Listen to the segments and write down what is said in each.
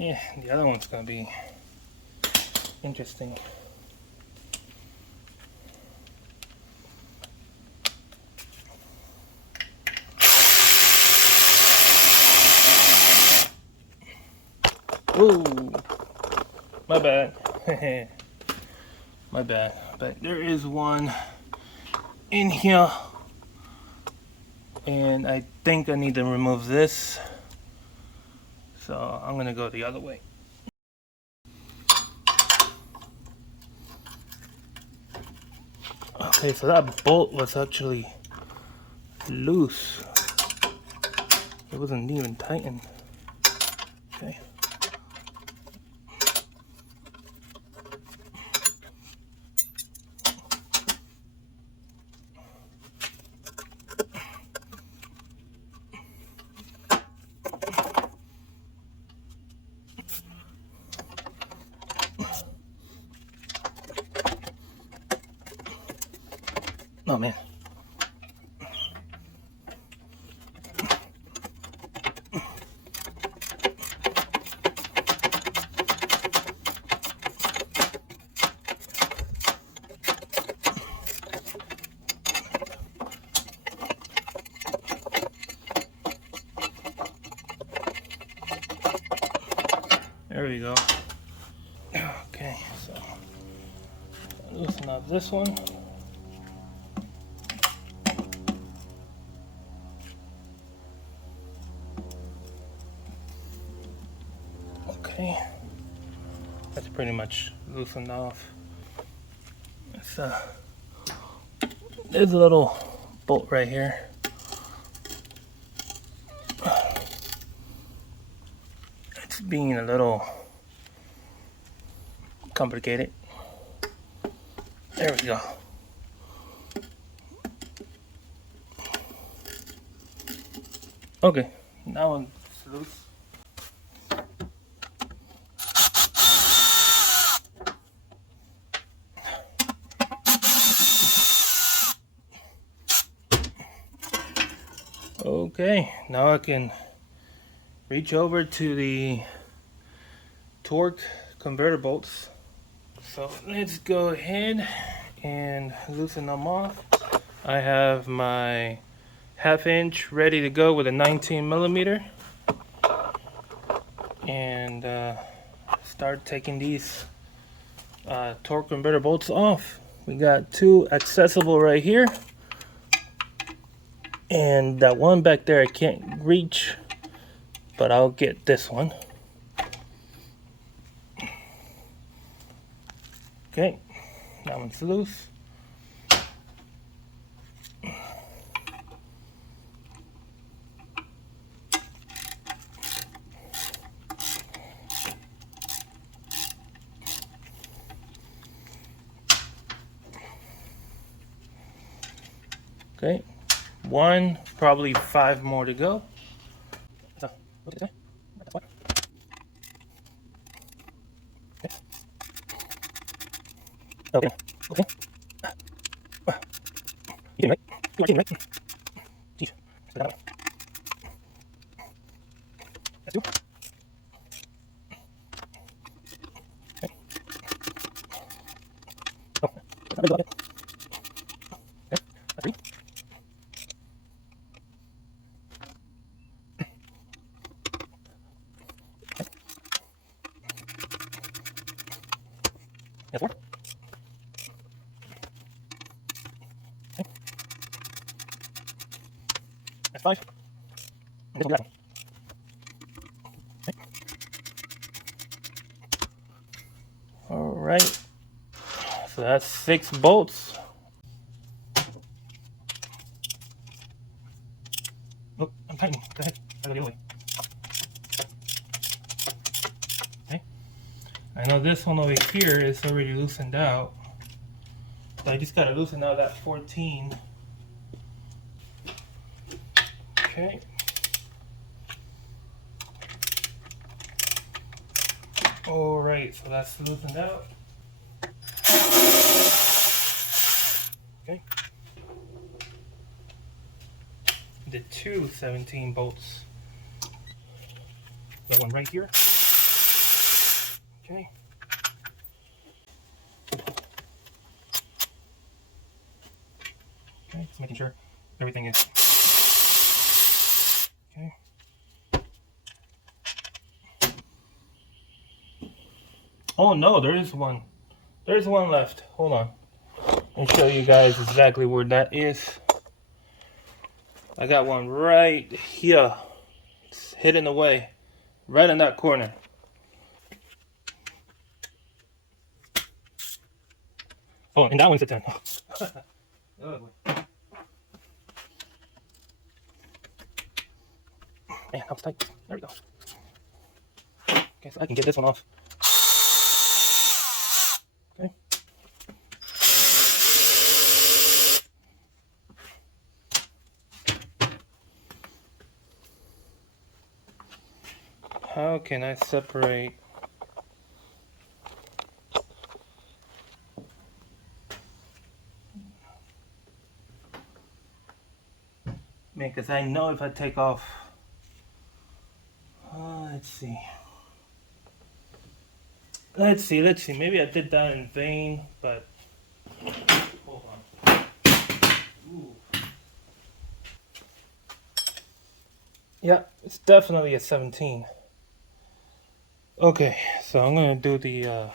Yeah, the other one's gonna be interesting. Ooh, my bad. My bad. But there is one in here, and I think I need to remove this. So I'm gonna go the other way. Okay, so that bolt was actually loose. It wasn't even tightened. Okay. Oh man. There we go. Okay, so loosen up this one. Okay, that's pretty much loosened off. It's, there's a little bolt right here. It's being a little complicated. There we go. Okay, now it's loose. Okay, now I can reach over to the torque converter bolts. So let's go ahead and loosen them off. I have my 1/2 inch ready to go with a 19mm, and start taking these torque converter bolts off. We got 2 accessible right here, and that one back there I can't reach, but I'll get this one. Okay, that one's loose. Okay, one, probably 5 more to go. So, what did I say? What? Okay. Okay. You didn't, right? You are kidding, right? Jeez. Let's put that one. That's 2. Okay. Oh, that's not a good. Okay. That's 3. Okay. That's 4. Okay. That's 5. And this will be that one. Okay. All right. So that's 6 bolts. Oh, I'm tightening. Go ahead. I'll go the other way. Okay. I know this one over here is already loosened out. So I just gotta loosen out that 14. Okay. All right, so that's loosened out. Okay. The 2 17 bolts. That one right here. Okay. Okay, just making sure everything is okay. Oh no, there is one. There's one left. Hold on. I'll show you guys exactly where that is. I got one right here. It's hidden away. Right in that corner. Oh, and that one's a 10. Oh, boy. Man, that was tight. There we go. Okay, so I can get this one off. Okay. How can I separate? Man, because I know if I take off. Let's see. Let's see. Maybe I did that in vain, but hold on. Ooh. Yeah, it's definitely a 17. Okay, so I'm gonna do the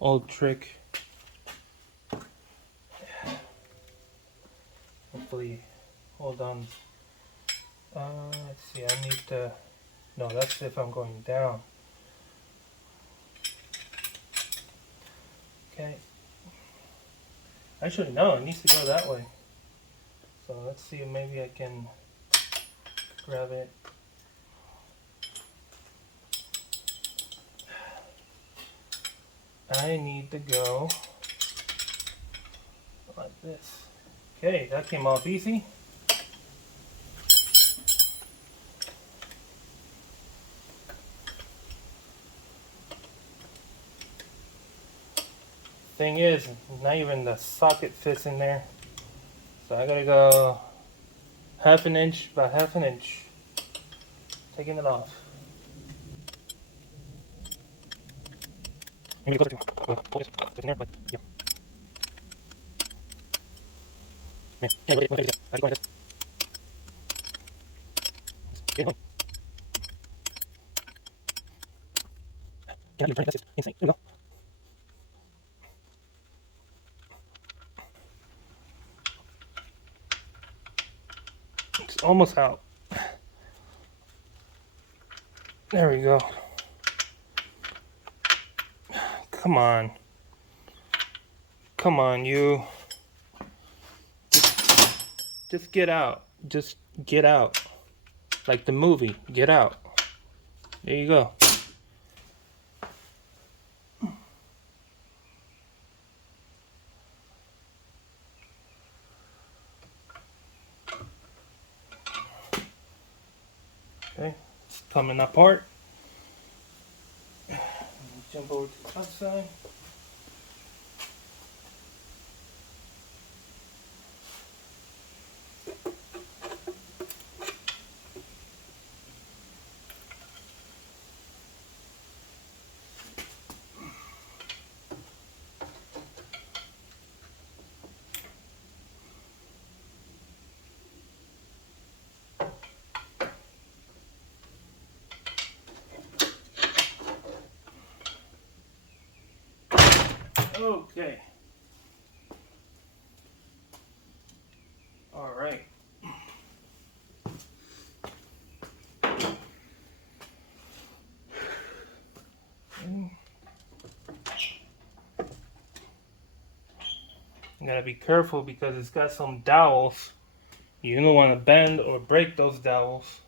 old trick. Hopefully, hold on. Let's see. I need to. No, that's if I'm going down. Okay. Actually, no, it needs to go that way. So let's see if maybe I can grab it. I need to go like this. Okay, that came off easy. Thing is, not even the socket fits in there. So I gotta go half an inch by half an inch. Taking it off. Maybe closer to focus in there, but yeah. Man, yeah, wait, I keep going this. Get home. Can't even turn, that's just insane. There we go. It's almost out. There we go. Come on. Come on, you. Just get out. Just get out. Like the movie, Get Out. There you go. Okay, it's coming apart. Jump over to the outside. Okay. All right. You gotta be careful because it's got some dowels. You don't want to bend or break those dowels.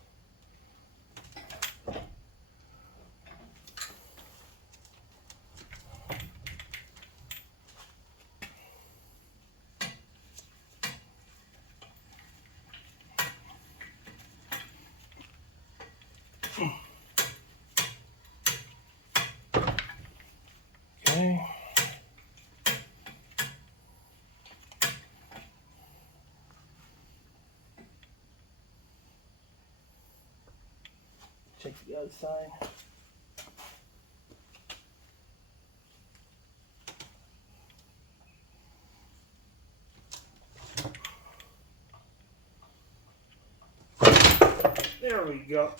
Okay. check the other side. There we go.